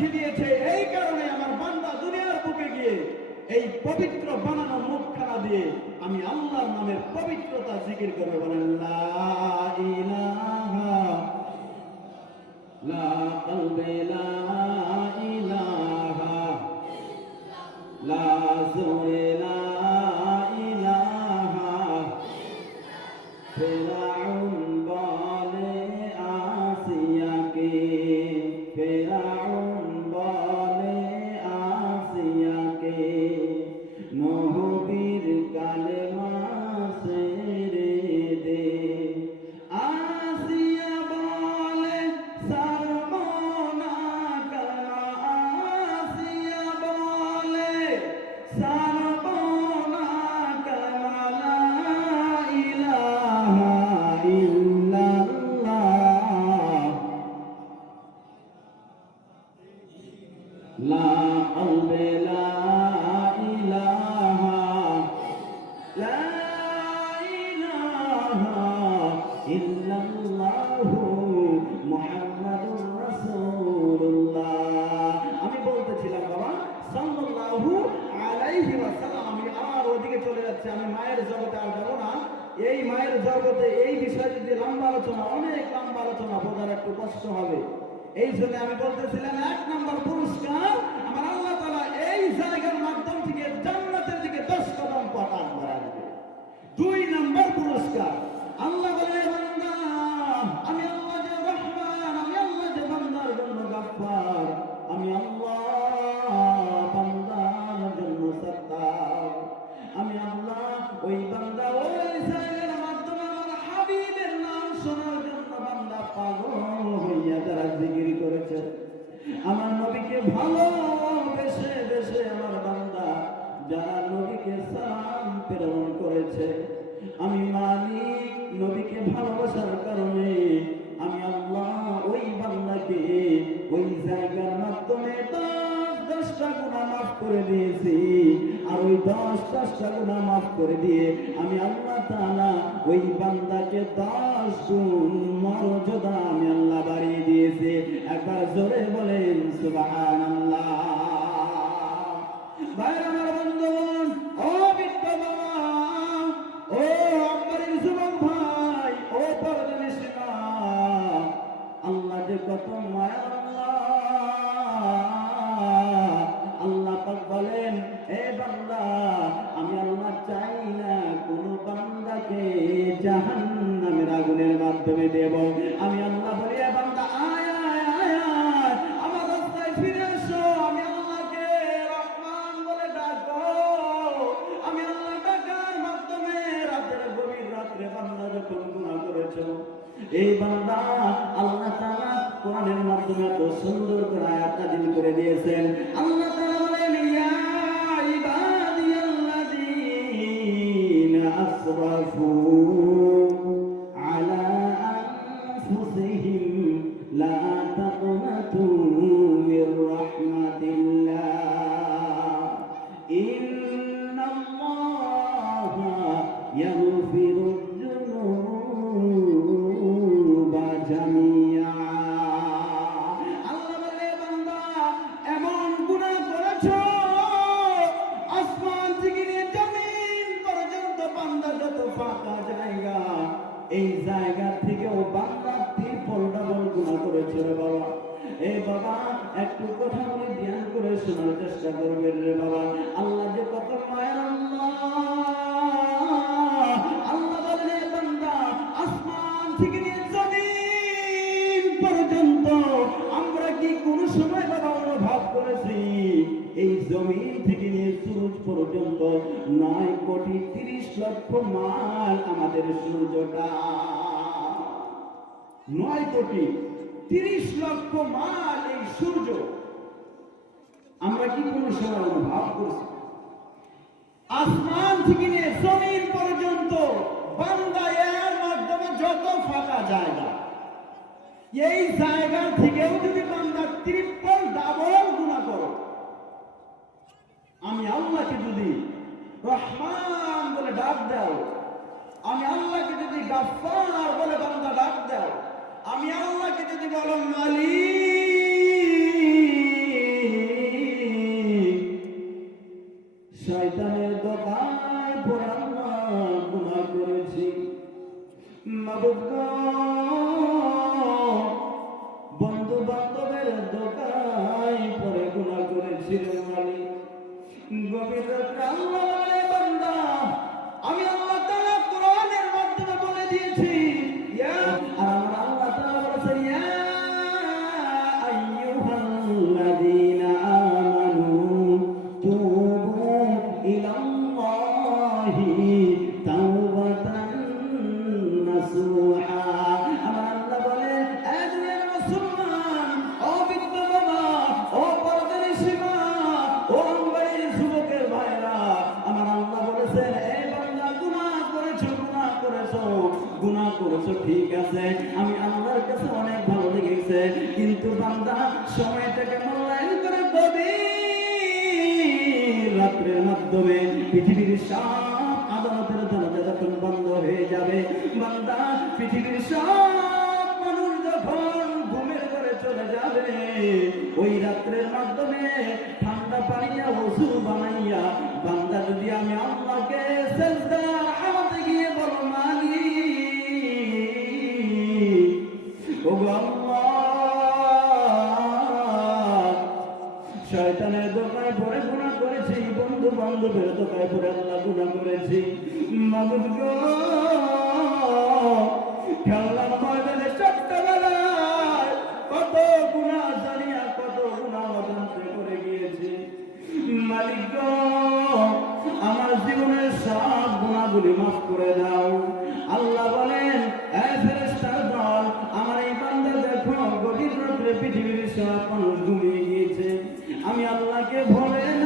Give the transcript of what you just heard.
সাক্ষী দিয়েছে, এই কারণে আমার বান্দা দুনিয়ার বুকে গিয়ে এই পবিত্র বানানো মুখখানা দিয়ে আমি আল্লাহর নামের পবিত্রতা জিকির করবে। বলেন লা ইলাহা লা কলবে লা ইলাহা লা জোরে লা ইলাহা। ফিরাউন বলে আসিয়াকে, ফিরাউন বলে আসিয়াকে, নবীর কালেমা ছেড়ে দে। আসিয়া বলে সারব না কালেমা, আসিয়া বলে সারব না কালেমা, লা ইলাহা ইল্লাল্লাহ লা কলবে লা ইলাহা লা ইলাহা ইল্লাল্লাহু মুহাম্মাদুর রাসূলুল্লাহ। আমি বলতেছিলাম বাবা সাল্লাল্লাহু আলাইহি ওয়াসাল্লাম, আমি আমার ওদিকে চলে যাচ্ছে, আমি মায়ের জগতে আর যাব না। এই মায়ের জগতে এই বিষয়ে যদি লম্বা আলোচনা, অনেক লম্বা আলোচনা, বোঝার একটু কষ্ট হবে। এই জন্য আমি বলতেছিলাম 1 নম্বর পুরস্কার আমার আল্লাহ তাআলা এই জায়গার মাধ্যম থেকে জান্নাতের দিকে 10 কদম পথ বাড়ায় দেবে। 2 নম্বর পুরস্কার আল্লাহ বলে, বান্দা আমি আল্লাহ যে রহমান, আমি আল্লাহ যে বান্দার জন্য গফফার, আমি আল্লাহ বান্দার জন্য সত্তার। আমি আল্লাহ ওই বান্দা ওই জায়গার মাধ্যমে আমার হাবিবের নাম শোনার জন্য বান্দা পাগল হইয়া যারা জিকির করেছে, আমার নবীকে ভালোবেসে বেসে আমার বান্দা যারা নবীকে সালাম প্রেরণ করেছে, আমি মালিক নবীকে ভালোবাসার কারণে আমি আল্লাহ ওই বান্দাকে ওই জায়গার মাধ্যমে 10টা গুনাহ মাফ করে দিয়েছি। আর ওই 10টা গুনাহ মাফ করে দিয়ে আমি আল্লাহ তাআলা ওই বান্দাকে 10 গুণ মর্যাদা আমি আল্লাহ বাড়িয়ে দিয়েছি। একবার জোরে বলেন সুবহানাল্লাহ। ভাইরা আমার বন্ধুগণ, ও বৃদ্ধ বাবা, ও আব্বারের যুবক ভাই, ও পরদেশিরা, আল্লাহ যে কত মায়া, আল্লাহ পাক বলেন, এ বান্দা আমি আল্লাহ চাই না কোন বান্দাকে জাহান্নামের আগুনের মাধ্যমে দেব। আমি আল্লাহ বলি, এ বান্দা আয় আয় আয় আয় আমার রাস্তায় ফিরে এসো। আমি আল্লাহকে রহমান বলে ডাকো। আমি আল্লাহ ডাকার মাধ্যমে রাতের গভীর রাত্রে বান্দা যখন গুনাহ করেছো, এই বান্দা আল্লাহ তাআলা কোরআনের মাধ্যমে এত সুন্দর করে আয়াত নাযিল করে দিয়েছেন। আল্লাহ তাআলা বলেন, ইয়া ইবাদিয়াল্লাযীনা আসরাফু আলা আনফুসিহিম লা তাকনাতু মির রাহমাতিল্লাহ ইন্নাল্লাহা ইয়াগফিরুয যুনুবা জামিআ। আল্লাহ বলে, বান্দা এমন গুনাহ করেছো, আসমান থেকে নিয়ে জমিন পর্যন্ত বান্দা যত ফাঁকা জায়গা, এই জায়গা থেকেও বান্দা ট্রিপল ডাবল গুনাহ করেছে রে বাবা। এ বাবা একটু কথা বলে ধ্যান করে শোনার চেষ্টা করবেন রে বাবা। আল্লাহ যে কত মায়া, আল্লাহ বলে, বান্দা আসমান থেকে নিয়ে জমিন পর্যন্ত আমরা কি কোন সময় বাবা অনুভব করেছি এই জমিন থেকে নিয়ে সূর্য পর্যন্ত 9,30,00,000 মাইল আমাদের সূর্যটা, 9,30,00,000 মাইল এই সূর্য আমরা কি কোন সময় অনুভব করেছি? আসমান থেকে নিয়ে জমিন পর্যন্ত বান্দা এর মাধ্যমে যত ফাঁকা জায়গা, এই জায়গা থেকেও যদি বান্দা ট্রিপল ডাবল গুনাহ করো, আমি আল্লাহকে যদি রহমান বলে ডাক দাও, আমি আল্লাহকে যদি গফফার বলে বান্দা ডাক দাও, আমি আল্লাহকে যদি বলো মালিক, মাবুদ গো, বন্ধু বান্ধবের দোকায় পরে গুনাহ করেছিলেন মালিক। গভীর রাতে আল্লাহ বলে, বান্দা আমি আল্লাহ তাআলা কোরআনের মাধ্যমে বলে দিয়েছি, আর আমার আল্লাহ তাআলা বলেছেন, ইয়া আইয়ুহাল্লাযীনা আমানু তুবু ইলাল্লাহি তাওবাতান নাসুহা। আমার আল্লাহ বলে, এ দুনিয়ার মুসলমান, ও বৃদ্ধ বাবা, ও পরদেশী মা, ও আমবাড়ির যুবকের ভাইরা, আমার আল্লাহ বলেছেন, এই বান্দা গুনাহ করেছো ঠিক আছে, আমি আল্লাহর কাছে অনেক ভালো লেগেছে, কিন্তু বান্দা সময়টাকে মূল্যায়ন করে গভীর রাত্রের মাধ্যমে পৃথিবীর সব আদালতের দরজা যখন বন্ধ হয়ে যাবে, বান্দা পৃথিবীর সব মানুষ যখন ঘুমের ঘরে চলে যাবে, ওই রাত্রের মাধ্যমে ঠান্ডা পানিয়া ওযু বানাইয়া বান্দা যদি আমি আল্লাহকে সিজদার হালাতে গিয়ে বলো, মালিক ও আল্লাহ, শয়তানের দোকায় পড়ে গুনাহ করেছি, বন্ধু বান্ধবের দোকায় পড়ে আল্লাহ গুনাহ করেছি, মাবুদ গো, খেলার ময়দানে ছোট্টবেলায় কত গুনাহ জানিয়া কত গুনাহ অজান্তে করে গিয়েছি, মালিক গো, আমার জীবনের সব গুনাহগুলি মাফ করে দাও। আল্লাহ বলেন, এ ফেরেশতার দল, আমার এই বান্দা দেখো গভীর রাত্রে পৃথিবীর সব মানুষ ঘুমিয়ে গিয়েছে, আমি আল্লাহকে বলেন